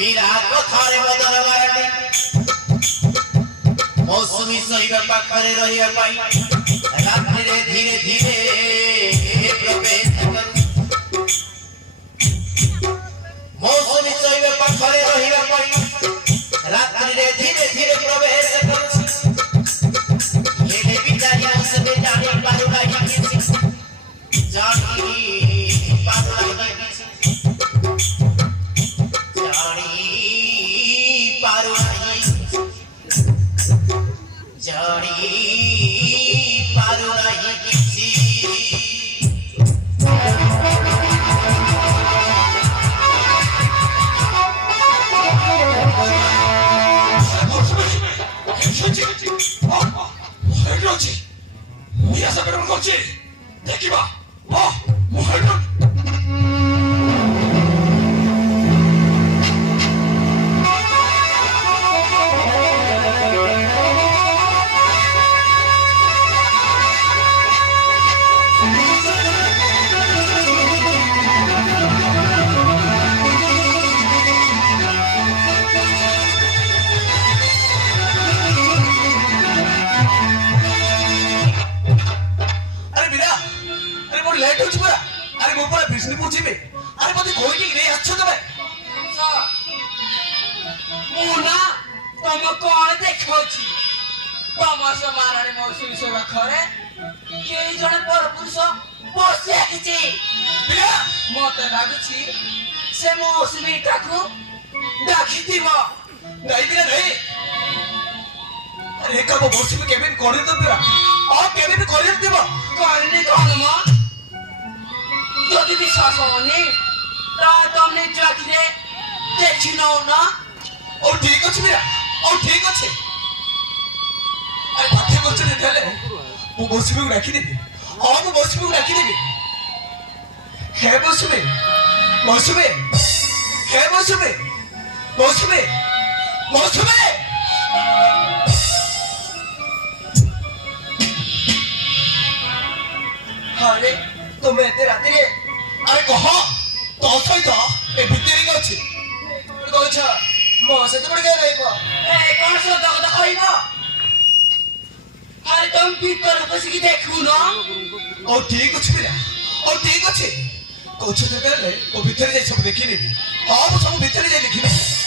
ବିରାଟ ଥରେ ବଦନ ମାରନ୍ତି ମୌସୁମୀ ଶୋଇବା ପାଖରେ ରହିବା ପାଇଁ ରାତ୍ରିରେ ଧୀରେ ଧୀରେ ପ୍ରବେଶ କରୁ ମୌସୁମୀ ଶୋଇବା ପାଖରେ ରହିବା ପାଇଁ ରାତ୍ରିରେ ଧୀରେ ଧୀରେ ପ୍ରବେଶ କରୁଛି ହେଲେ ବି ଜାଣି ପାରୁନାହିଁ କିଛି ଜାଣି ପାରୁନାହିଁ देखिबा मत लागुची से मौसमी टाकू डाकी दिबो नहीं दिले नहीं अरे कब मौसमी केबिन कोरी तो दिला और केबिन कोरी दिबो कोरी कोन म যদি বিশ্বাস হয়নি তা তুমি চাকরে দেখি নাও না ও ঠিক আছে মিরা ও ঠিক আছে আরে পাঠে বলছে দিলে ও মৌসুমী রাখি দিবি ও মৌসুমী রাখি দিবি হে মৌসুমী মৌসুমী হে মৌসুমী মৌসুমী মৌসুমী আরে তুমি এতে রাতে আরে কহ তো সহিত এ ভিতরে কি আছে কইছ মো সেতে পড়ে গে রইব এ কোন সদ কথা কইব আরে তুমি ভিতরে বসি কি দেখু না ও ঠিক আছে বিরা ও ঠিক আছে কোচ দেলে ও ভিতরে যাই সব দেখি নেবি ও সব ভিতরে যাই দেখি নেবি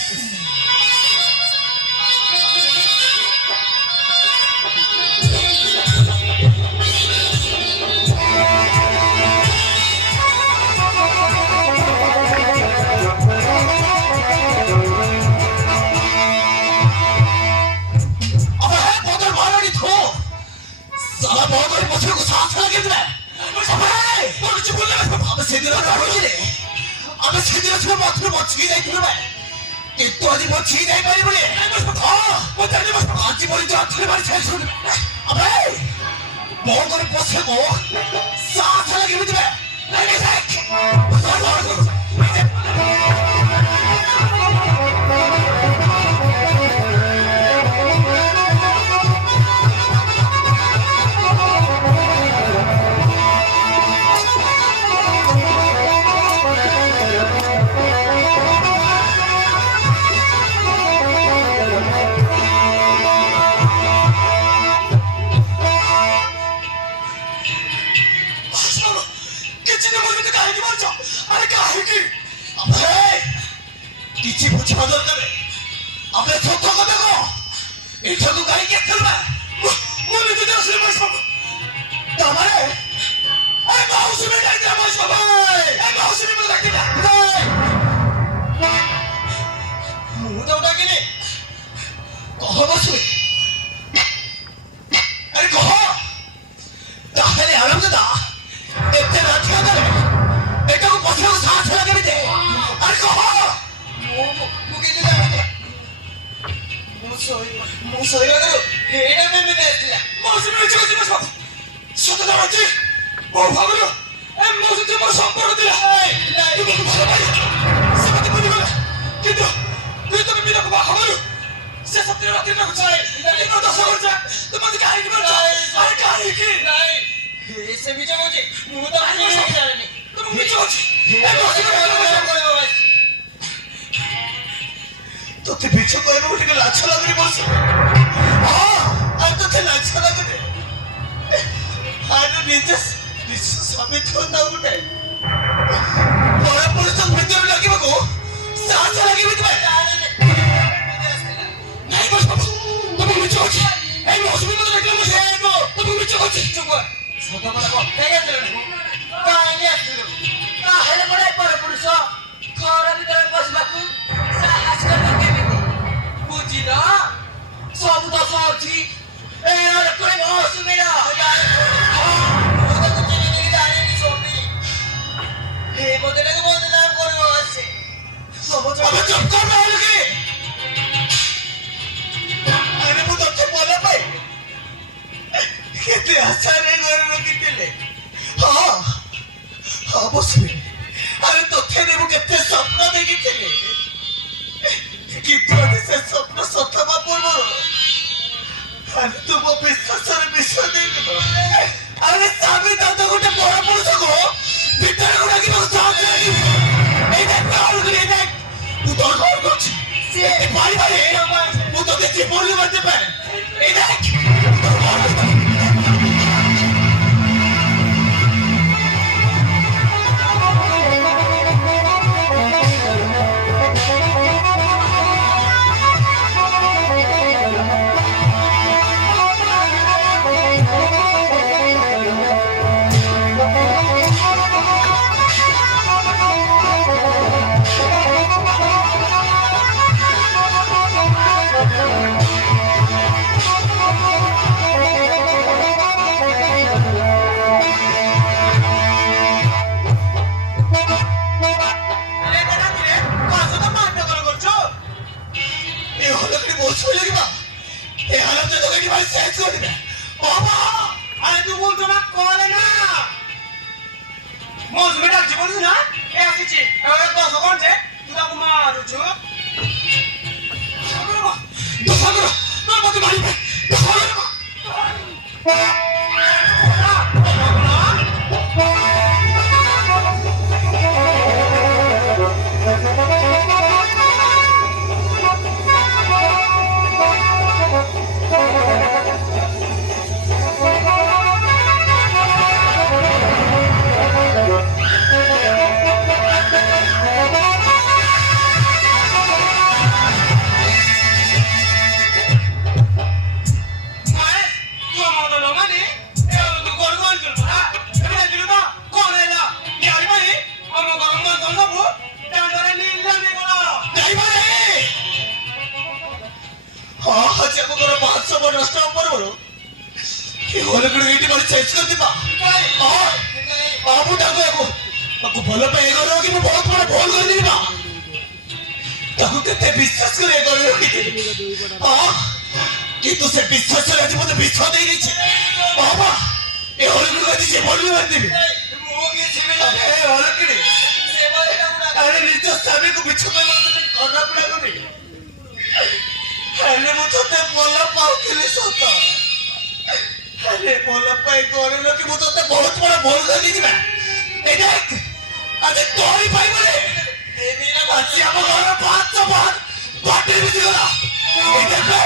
ମୋତେ ମିଛ କହିବାକୁ ଟିକେ ଲାଜ ଲାଗୁନି ବସ ହଁ ଆଉ ତୋତେ ଲାଜ ଲାଗୁନି ଆରେ ନିଜେ ସ୍ୱାମୀ ଥୋନ୍ତା ଗୋଟେ ପରପୁରୁଷ ଭିତରେ ଲାଗିବାକୁ ସାହସ ଲାଗିବ ତୁମେ ନାଇଁ ବସ ତମକୁ ମିଛ ଅଛି এই মৌসুমী মতো দেখলাম বসে তবু মিছ করছি চুপ কর সদা বলা কই গেল কাহিনী আসছিল তাহলে বড় পরপুরুষ ঘর ভিতরে বসবাকু সাহস করবে কেমিতি বুঝিল ସବୁ ଦୋଷ ଅଛି এই ରକମ ମୌସୁମୀର এই বদলাকে বদলাম করব আছে সব আবে চুপ কর না হলো কি আরে মু তোকে বলা পাই কেতে আশারে ঘরে রখিଥିଲେ হ্যাঁ অবশ্যই আরে তোকে নেবু কেতে স্বপ্ন দেখিଥିଲେ কিন্তু আজ সে স্বপ্ন সত্য হওয়া পূর্বରୁ আরে তুম বিশ্বাসরে বিশ্বাস ଦେଇଥିଲ আরে স্বামী দাদ ଗୋଟେ বড় পুরুষକୁ ভিতরে গোটা কি সাহস লাগিব এই দেখ এই দেখ তুই তোর ঘর করছিস সে ভাই ভাই মু তোকে জীবনে মারতে পারে এই দেখ ଭଲ ପାଇ ଗଲ କି ମୁଁ ବହୁତ ବଡ଼ ଭୁଲ କରିଦେଲି ବା ତାକୁ କେତେ ବିଶ୍ୱାସ କରି ଗଲେ ରଖିଥିଲି କିନ୍ତୁ ସେ ବିଶ୍ୱାସରେ ଆଜି ମୋତେ ବିଷ ଦେଇଦେଇଛି ବାବା ଏ ହଳକିକୁ ଆଜି ଜୀବନ ବି ବାନ୍ଧିବି ହଳକିରେ ଆରେ ନିଜ ସ୍ୱାମୀକୁ ମିଛ କହିବାକୁ ଖରାପ ଲାଗୁନି ହେଲେ ମୁଁ ତତେ ଭଲ ପାଉଥିଲି ସତ ହେଲେ ଭଲ ପାଇ ଗଲେ ରଖି ମୁଁ ତତେ ବହୁତ ବଡ଼ ଭୁଲ କରିଦେଇଛି ବା এই দেখ আজকে তোরই পাই বলে আজকে আমার ঘরে ভাত বাটির ভিতরে গেল এই দেখবে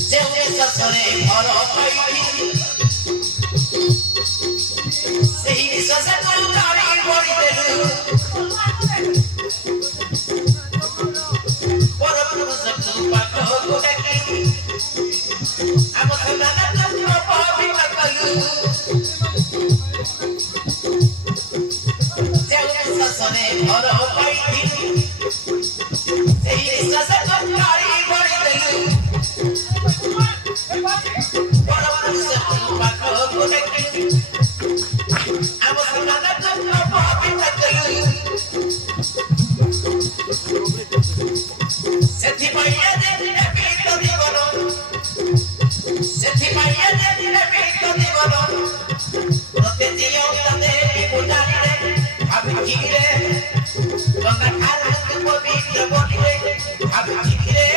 ସେଉରେ ଶଶରେ ଘର ପାଇଲି ସେହି ଶଶକୁ ଗାଳି ପଡ଼ିଦେଲୁ ପରପୁରୁଷକୁ ପାଖକୁ ଡାକି ଆମ ସଦାଗତକୁ ଅପବିତ୍ର କଲୁ ସେଉରେ ଶଶରେ ଘର ପାଇଲି ସେହି ଶଶକୁ ଗାଳି ପଡ଼ିଦେଲୁ ପରପୁରୁଷକୁ ପାଖକୁ ଡାକି ଆମ ସଦାଗତକୁ ଅପବିତ୍ର କଲୁ ସେଥିପାଇଁ ଆଜି ପୀଡ଼ିତ ଜୀବନ ସେଥିପାଇଁ ଆଜି ପୀଡ଼ିତ ଜୀବନ ତତେ ଜିଅ ତତେ ପୂଜାରେ ଭାବିକିରେ ଗଙ୍ଗା ଠାରୁ ପବିତ୍ର ବନିରେ ଭାବିକିରେ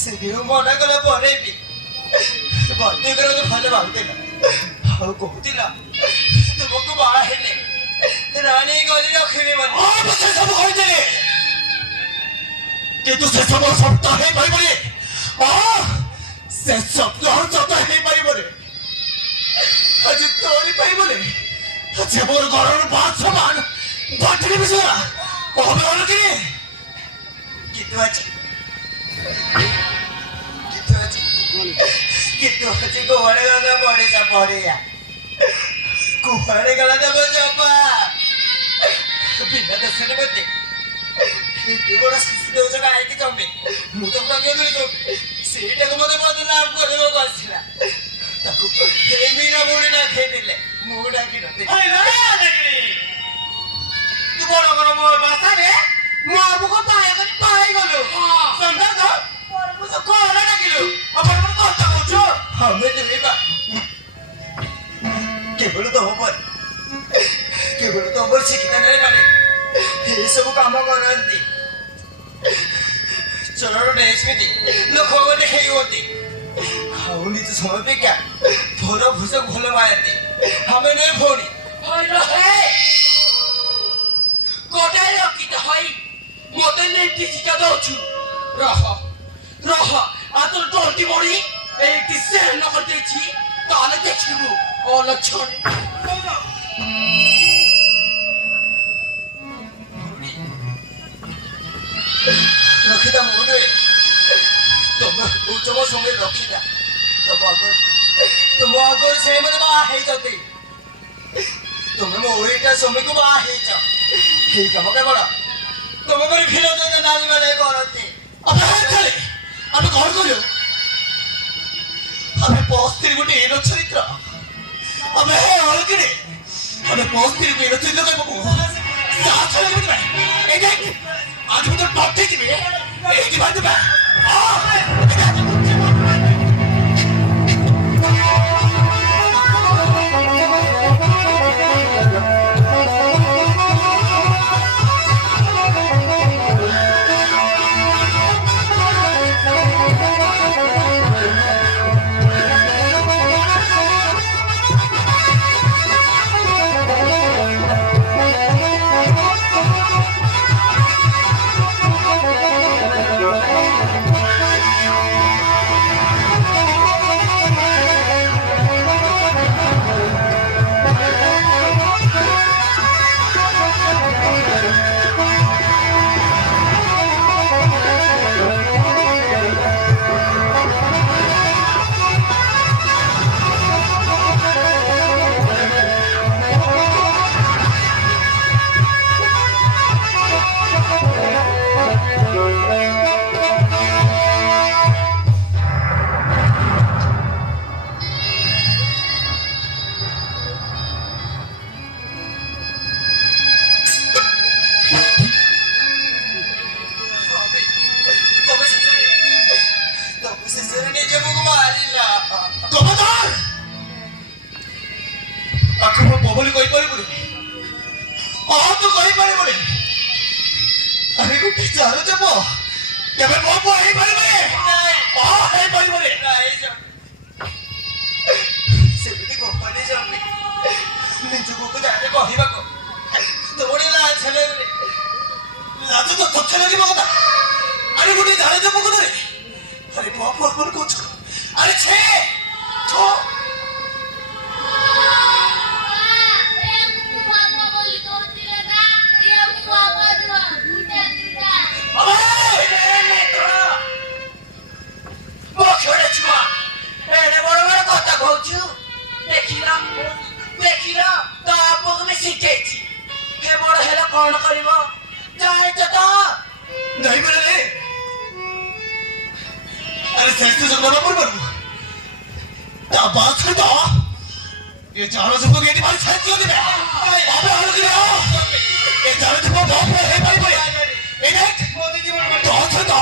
ସେଦିନ ମନା କଲା ପରେ ବି ବନ୍ଦୀ କରିବାକୁ ଭଲ ଭାବୁଥିଲା ଆଉ କହୁଥିଲା ତୁମକୁ ବାହା ହେଲେ ରାଣୀ କରି ରଖିବି ବୋଲି ସେ ସବୁ କହିଥିଲେ କିନ୍ତୁ ସେ ସବୁ ସତ ହେଇପାରିବନି ସେ ଶବ୍ଦ ସତ ହେଇପାରିବନି ଆଜି ତୋରି ପାଇବନି ଆଜି ମୋର ଘରର 500 ମାନ ବାଟରେ ବିଷୟ ଅବହେଳା କିଏ କିନ୍ତୁ ଆଜି କୁଆଡେ ଗଲା ପଡ଼ିଶା ପଡ଼ିଆ କୁଆଡେ ଗଲା ଦେବ ଚପା ବିନା ଦୋଷରେ ବୋଧେ ତୁ ଗୋଟେ ଶିଶୁ ଦେଉଛ କାହିଁକି ଜମି ମୁଁ ତ ପ୍ରଜ୍ଞାଦୁଳି ଜମି ସେଇଟାକୁ ମତେ ବଦନାମ କରିବାକୁ ଆସିଲା ତାକୁ ବିନା ମୁଢି ଡାକେଇଥିଲେ ମୁଁ ଡାକି ନଥିଲି ତୁ ବଡ ବଡ ମୋ ଭାଷାରେ ମୋ ଆମକୁ ପାଏ କରି ପାଇଗଲୁ ସନ୍ଧ୍ୟା କଣ ଡାକିଲୁ ଆପଣ କଥା କହୁଛ ଆମେ ଦେବା କେବଳ ତମ ଶିକ୍ଷିତାନରେ ମାନେ ଏସବୁ କାମ କରନ୍ତି ଚରଣ ଡେସ୍ମିତି ଲୋକଙ୍କୁ ଦେଖେଇ ହୁଅନ୍ତି ଆଉ ନିଜ ସମୟ ଅପେକ୍ଷା ଭର ଭୂଷକୁ ଭଲ ପାଆନ୍ତି ଆମେ ନୁହେଁ ଭଉଣୀ ଗୋଟାଏ ରଖିତ ହଇ ମତେ ନେଇକି ଶିକ୍ଷା ଦଉଛୁ ରହ ଆତର ତୋଟି ବଢି ଏଇଠି ସେ ନ କରିଦେଇଛି ତାହେଲେ ଦେଖିବୁ ଅଲକ୍ଷଣ ରଖିତା ମୁଁ ନୁହେଁ ତମେ କହୁଛ ମୋ ସଙ୍ଗେ ରଖିତା ତୁମ ଆଗରୁ ସେ ମତେ ବାହା ହେଇଛନ୍ତି ତମେ ମୋ ଓଇଟା ସ୍ୱାମୀକୁ ବାହା ହେଇଛ ଏଇ କାମ କେବଳ ତମ ପରି ଭିନ୍ନ ନାରୀ ମାନେ କରନ୍ତି ଆମେ କଣ କରିବୁ ଆମେ ପସ୍ତିରି ଗୋଟେ ଏନ ଚରିତ୍ର ଆମେ ଅଳକିରେ ଆମେ ପସ୍ତିରିକୁ ଏନ ଚରିତ୍ର କହିବାକୁ ସାହସ ଲାଗିବ ଆଜି ମୁଁ ତ ପଠେଇଯିବି ଏଇଠି ବାନ୍ଧିବା ଗୋଟେ ଚାରୁ ଦେବ କେବେ ମୋ ପୁଅ ହେଇପାରିବନି ହେଇପାରିବନି ସେମିତି ଗପନି ଜମି ନିଜକୁ ଯାହାରେ କହିବାକୁ ତୋଡ଼ି ଲାଜ ହେଲେ ଲାଜ ତ ତଥ୍ୟ ଲାଗିବ କଥା ଆରେ ଗୋଟେ ଜାଣେ ଦେବ କଥାରେ ଆରେ ମୋ ପୁଅ କଣ କହୁଛୁ ଆରେ ଛେ ଛୋ କଣ କରିବ ଜାଣିଛ ତ नहीं मेरे लिए अरे सेक्स से जगह पर मरू ता बात कर दो ये चारों सबको गेटी मारी छेद क्यों दिया अबे हाल दिया ये चारों सबको बहुत है भाई भाई ये देख तो से दो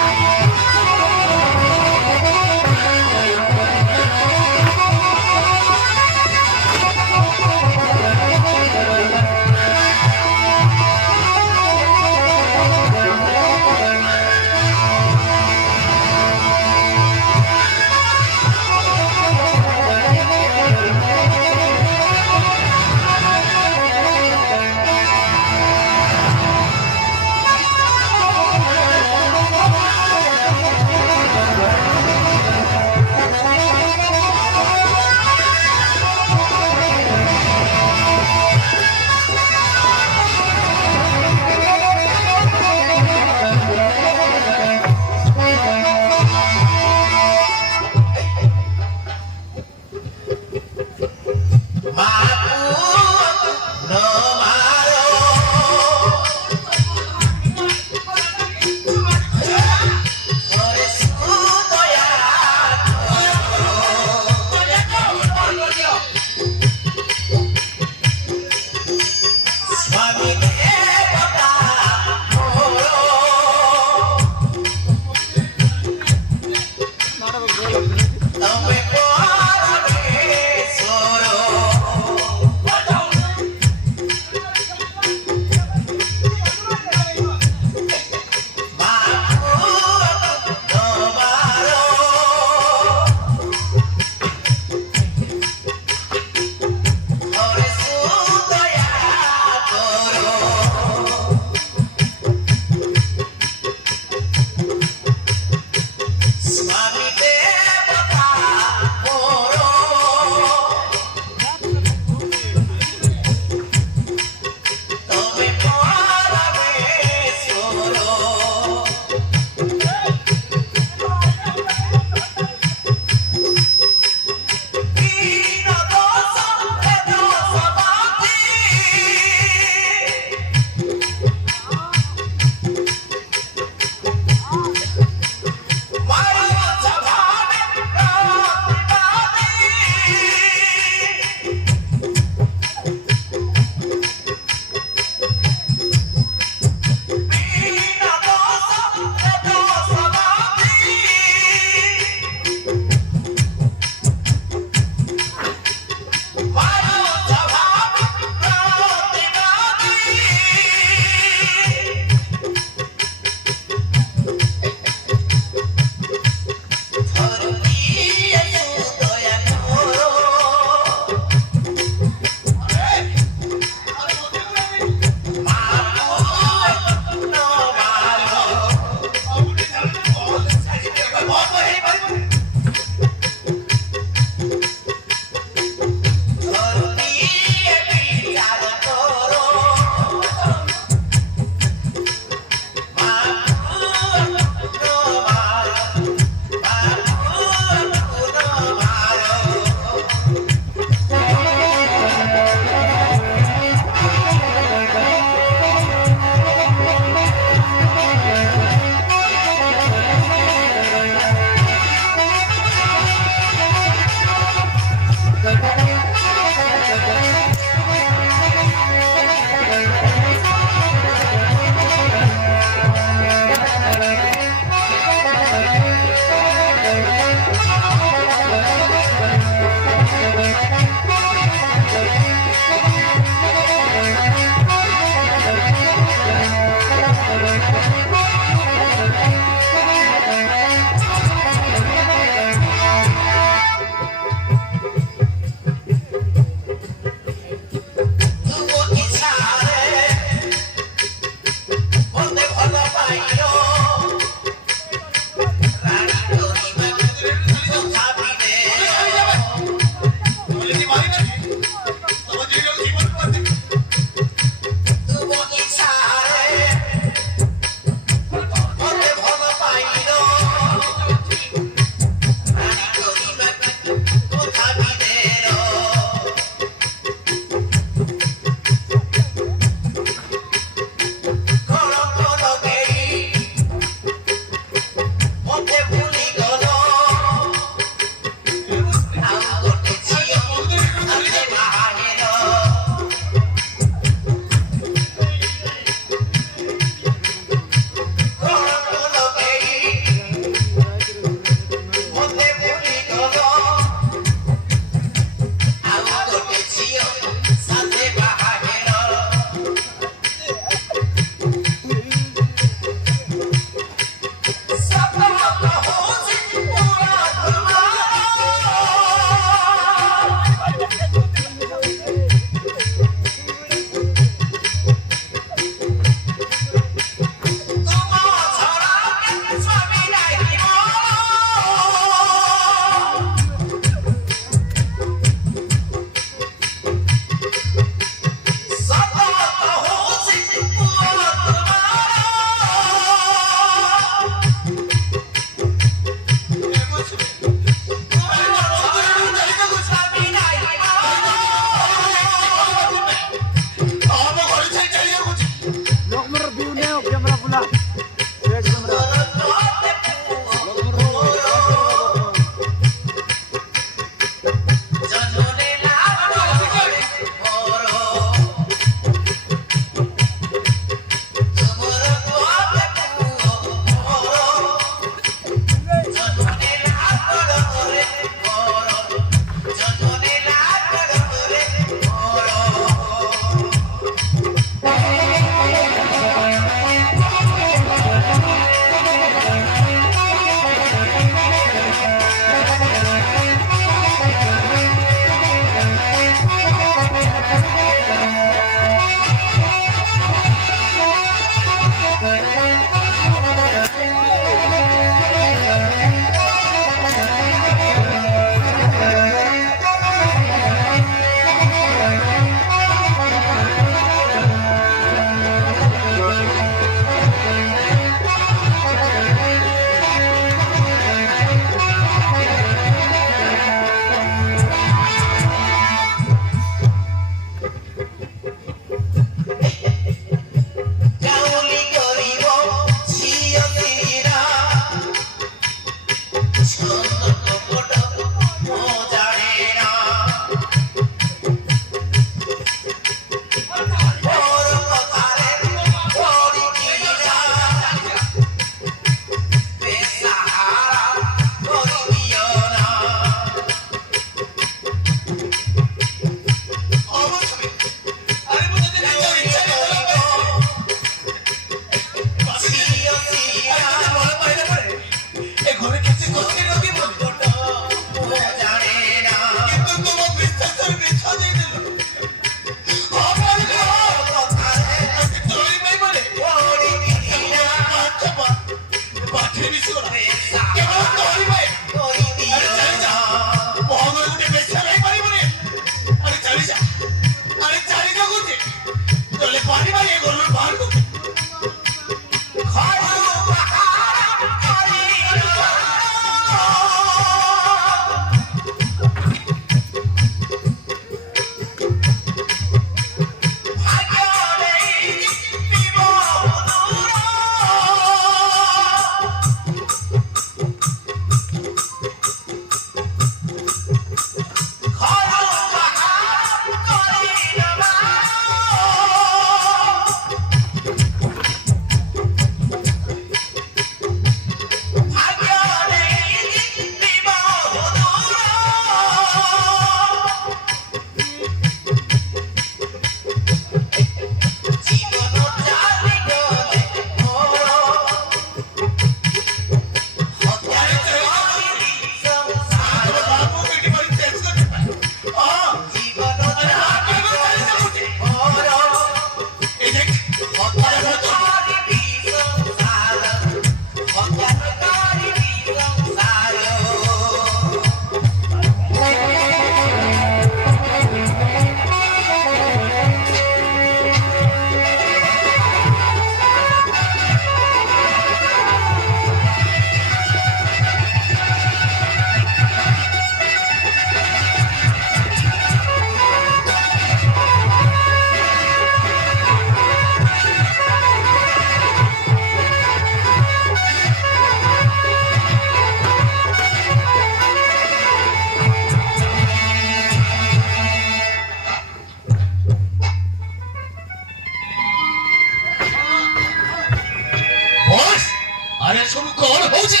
ଆରେ ସବୁ କଣ ହଉଛି?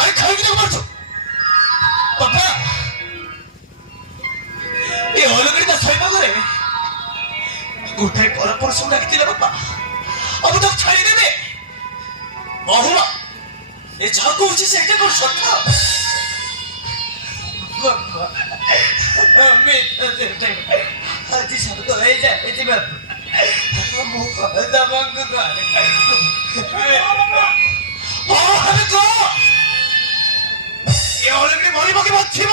ଆରେ ଖାଇକି ତାକୁ ମାରୁଛୁ ବାପା। ଏ ଅଲଗଡ଼ି ତା ଶୋଇବା ଘରେ ଗୋଟାଏ ପରପୁରୁଷକୁ ଡାକିଥିଲେ ବାପା। ଆଉ ତାକୁ ଛାଡ଼ିଦେବେ? ବହୁଳ ଏ ଯାହା କହୁଛି ସେଇଟା କଣ ସତ? ବାପା ଆମେ ଆଜି ଶବ୍ଦ ହେଇଯାଇଛି ବାପା। ମୁଁ ତମକୁ ଅଲଗଡ଼ି ମରିବ କି ବଞ୍ଚିବ?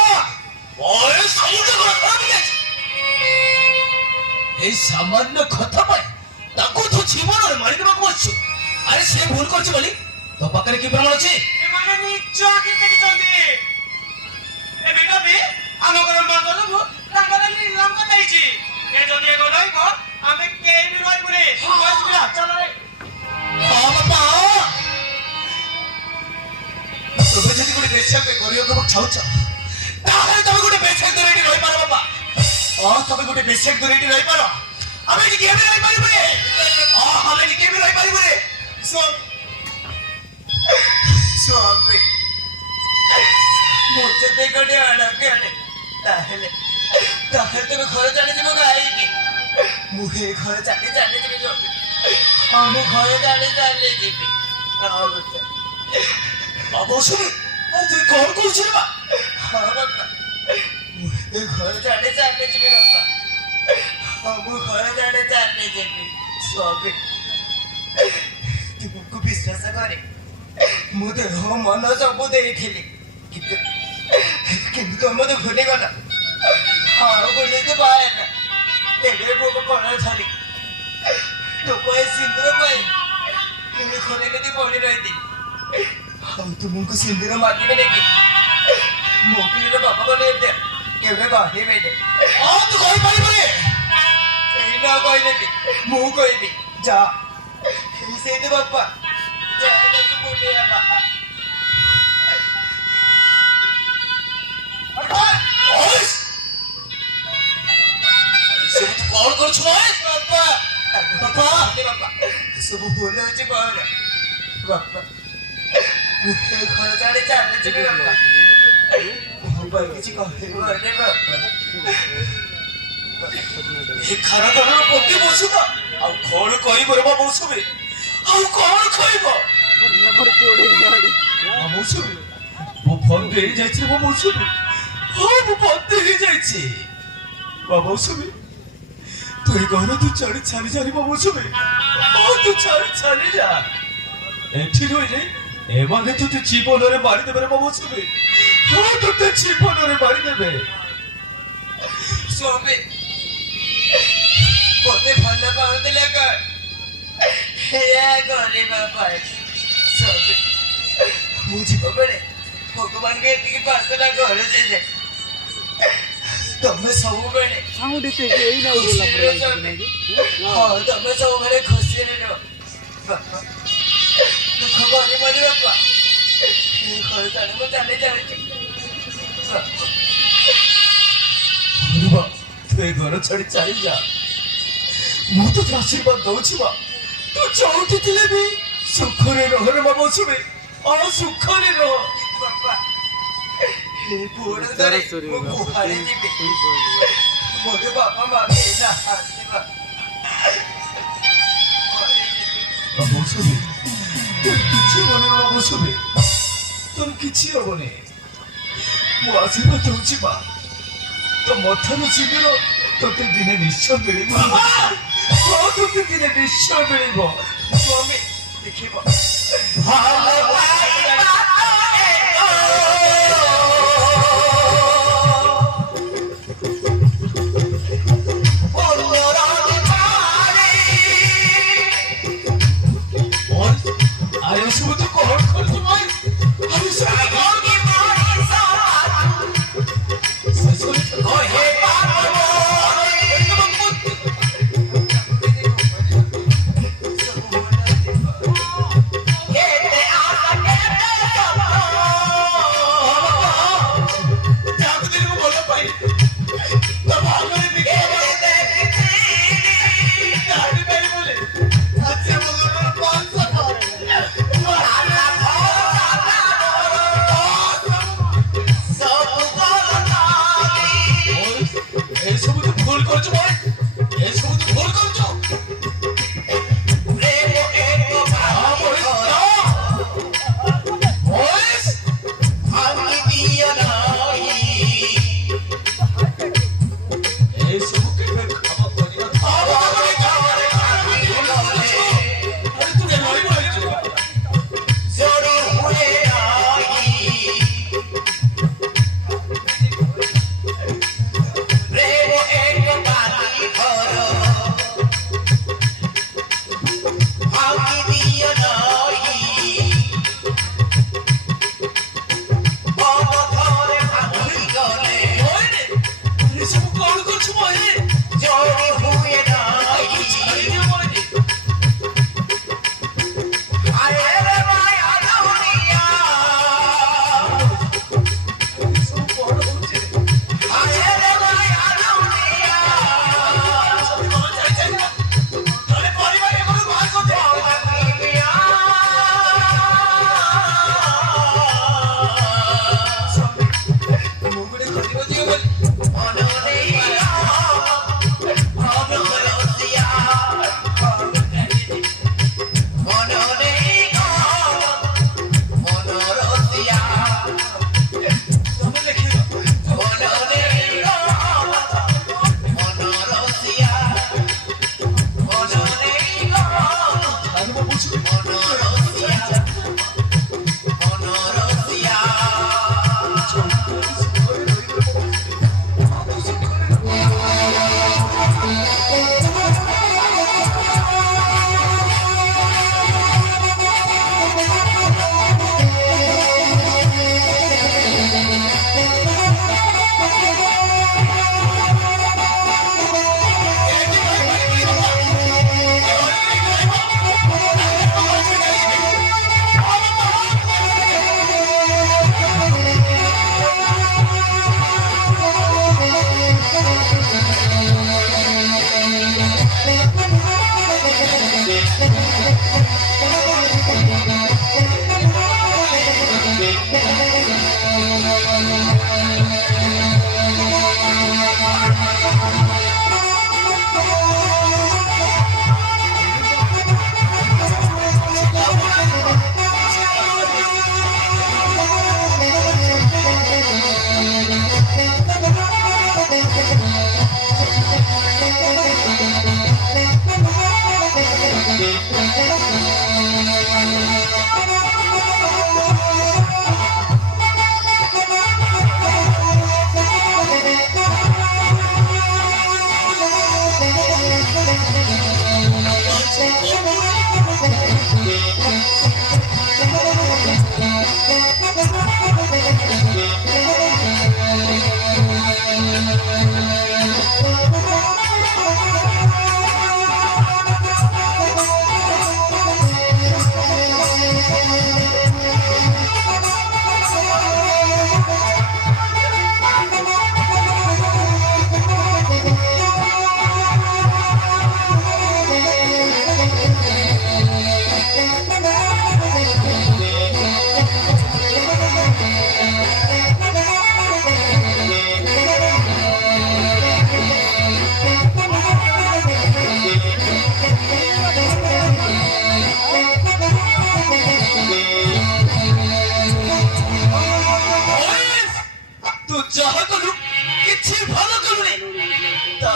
এই সামান্য কথা পাই তাকে তো জীবନରେ মারিদেବାକୁ ବସିଛୁ। ଆରେ ସେ ଭୁଲ କରିଛି ବୋଲି ତୋ ପାଖରେ କି ପ୍ରମାଣ ଅଛି? ଏମାନେ ନିଜ ଆଖିରେ ଦେଖିଛନ୍ତି। ଏ ବିନୋଦୀ ଆମ ଘର ମଙ୍ଗଲକୁ ତାଙ୍କର ନିଲାମ କରିଦେଇଛି। ଏ ଯଦି ଏକ ରହିବ ଆମେ କେହି ବି ରହିବୁନି। ବସିବା ଚାଲ ରେ। ହଁ ବାପା ତମେ ଯଦି ଗୋଟେ ବେଶ୍ୟାକୁ କରିବାକୁ ଚାହୁଁଛ ତାହେଲେ ତମେ ଗୋଟେ ବେଶ୍ୟାକୁ ଧରି ଏଠି ରହିପାର ବାପା। ହଁ ତମେ ଗୋଟେ ବେଶ୍ୟାକୁ ଧରି ଏଠି ରହିପାର। ଆମେ ଏଠି କିଏ ବି ରହିପାରିବୁନି। ଆମେ ଏଠି କିଏ ବି ରହିପାରିବୁନି। ସ୍ୱାମୀ ମୁଁ ଯଦି ଗୋଟେ ଆଡ଼କେ ଆଣେ ତାହେଲେ ତମେ ଘର ଜାଣିଯିବ କାହିଁକି? ମୁଁ ଏ ଘର ଜାଣିଯିବି ସ୍ୱାମୀ। ହଁ ମୁଁ ଘର ଜାଣିଯିବି। ଅବଶ୍ୟ তুই কল করছিস বা? হ্যাঁ বাবা ମୁଁ ଘର ଜାଣିଯିବି ବାପା। ହଁ ମୁଁ ଘର ଜାଣିଯିବି ସ୍ୱାମୀ। ତୁମକୁ ବିଶ୍ୱାସ କରେ ମୁଁ ଦେହ ମନ ସବୁ ଦେଇଥିଲି କିନ୍ତୁ ତମେ ମୋତେ ଭୁଲିଗଲ। ଆଉ ବୁଲିତେ ପାଏନା। ଏବେ ମୁଁ କଣ ଛାଡ଼ି ତୋ ପାଇଁ ସିନ୍ଦୁର ପାଇଁ ତୁମେ ଘରେ କେମିତି ପଡ଼ି ରହିଥିଲି। ଆଉ ତୁମକୁ ସିନ୍ଦୁର ମାଗିବେ ନେକି ମୋ ପିଲାର ବାପା ଗଲେ କେବେ ବାହିବେନି। ତୁ କହିପାରିବୁନି। ଏଇ ନ କହିଦେବି ମୁଁ କହିବି ଯା ସେଇଠି ବାପା ଯାକୁ ବୁଲିବା ବାପା। କଣ କରୁଛୁ ବାପା? ବାପା ସବୁ ଭୁଲ ହଉଛି କଣ ବାପା? ମୁଁ ଘର ଚାଲିଯିବି ବାପା। କିଛି କହିବନି ବାପା। ଏ ଖାରଦର ପକେଇ ବସୁ ତ ଆଉ କଣ କହିବ ରେ ମୌସୁମୀ? ଆଉ କଣ କହିବ? ମୌସୁମୀ ମୁଁ ବନ୍ଦ ହେଇଯାଇଛି ମୋ ମୌସୁମୀ। ହଁ ମୁଁ ବନ୍ଦ ହେଇଯାଇଛି ମୌସୁମୀ। ତୁ ଏ ଘର ତୁ ଛାଡ଼ି ଯା ମୌସୁମୀ। ହଁ ତୁ ଛାଡ଼ି ଯା। ଏଠି ରହିଯାଇ ଏମାନେ ତୋତେ ଜୀବନରେ ମାରିଦେବେ ରେ ମୌସୁମୀ। ହଁ ତୋତେ ଜୀବନରେ ମାରିଦେବେ। ସ୍ୱାମୀ ମୋତେ ଭଲ ପାଉଥିଲେ କଣ କରିବା ପାଇଁ? ସ୍ୱାମୀ ମୁଁ ଯିବା ବେଳେ ଭଗବାନଙ୍କୁ ଏତିକି ପ୍ରାର୍ଥନା କରୁଛି ଯେ ତମେ ସବୁବେଳେ ତମେ ସବୁବେଳେ ଖୁସିରେ ରୁହ ବାପା। ଦୁଃଖ କରିବନି ବାପା। ଘର ଛାଡ଼ି ମୁଁ ଚାଲି ଯାଉଛି। ତୁ ଏ ଘର ଛାଡ଼ି ଚାଲି ଯା। ମୁଁ ତ ଆଶୀର୍ବାଦ ଦଉଛି ବା। ତୁ ଯୋଉଠି ଥିଲେ ବି ସୁଖରେ ରହ ରେ ମୌସୁମୀ। ଆଉ ସୁଖରେ ରହ ବାପା। ମୋର ବାପା ମା ମୌସୁମୀ କିଛି ହବନି ମୌସୁମୀ। তোর କିଛି ହବନି। ମୁଁ ଆଶୀର୍ବାଦ ଦଉଛି ମା। ତୋ ମଥାରୁ ସିନ୍ଦୁର ତୋତେ ଦିନେ ନିଶ୍ଚୟ ମିଳିବ। ତୋତେ ଦିନେ ନିଶ୍ଚୟ ମିଳିବ ସ୍ୱାମୀ। ଦେଖିବ আরে শুধু তো কল করতে পাই। আরে সারা ঘর কি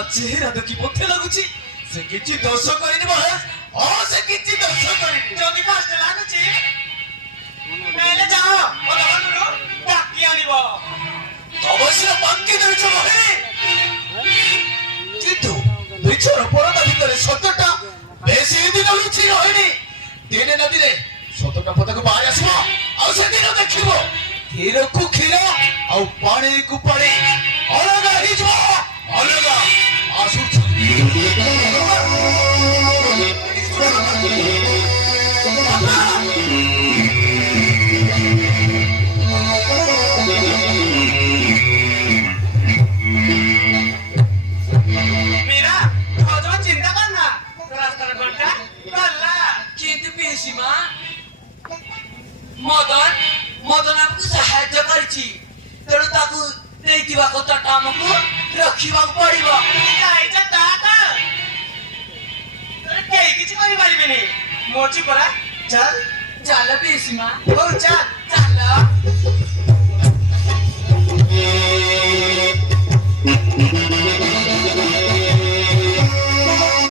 চেহারা দেখি মধ্যে লাগুଛି ସେ କିଛି ଦୋଷ କରିନି ମହେଶ ସେ କିଛି ଦୋଷ କରିନି যদি কষ্ট লাগুଛି তাহলে যাও অধবনରୁ ডাকি আনিব ଅବଶ୍ୟ ବାକି ଦେଉଛ ମହେ କିନ୍ତୁ ନିଜର ପରଦା ଭିତରେ ସତଟା ବେଶୀ ଦିନ ଲୁଚି ରହିନି ଦିନେ ନା ଦିନେ ସତଟା ପଦାକୁ ବାହାରି ଆସିବ ଆଉ ସେଦିନ ଦେଖିବ କ୍ଷୀରକୁ କ୍ଷୀର ଆଉ ପାଣିକୁ ପାଣି ଅଲଗା ହେଇଯିବ ଅଲଗା ଆସୁଛନ୍ତି মীরা তোমার চিন্তা কর না রাস্তার ঘন্টা গল্লা কিন্তু পিসিমা মদন ଆମକୁ ସାହାଯ୍ୟ କରିଛି ତେଣୁ ତାକୁ ଦେଇଥିବା କଥାଟା ଆମକୁ ରଖିବାକୁ ପଡିବ କେହି କିଛି କରିପାରିବେନି ମୋଚି ପରା ଚାଲ ଚାଲ ପିସିମା ହଉ ଚାଲ ଚାଲ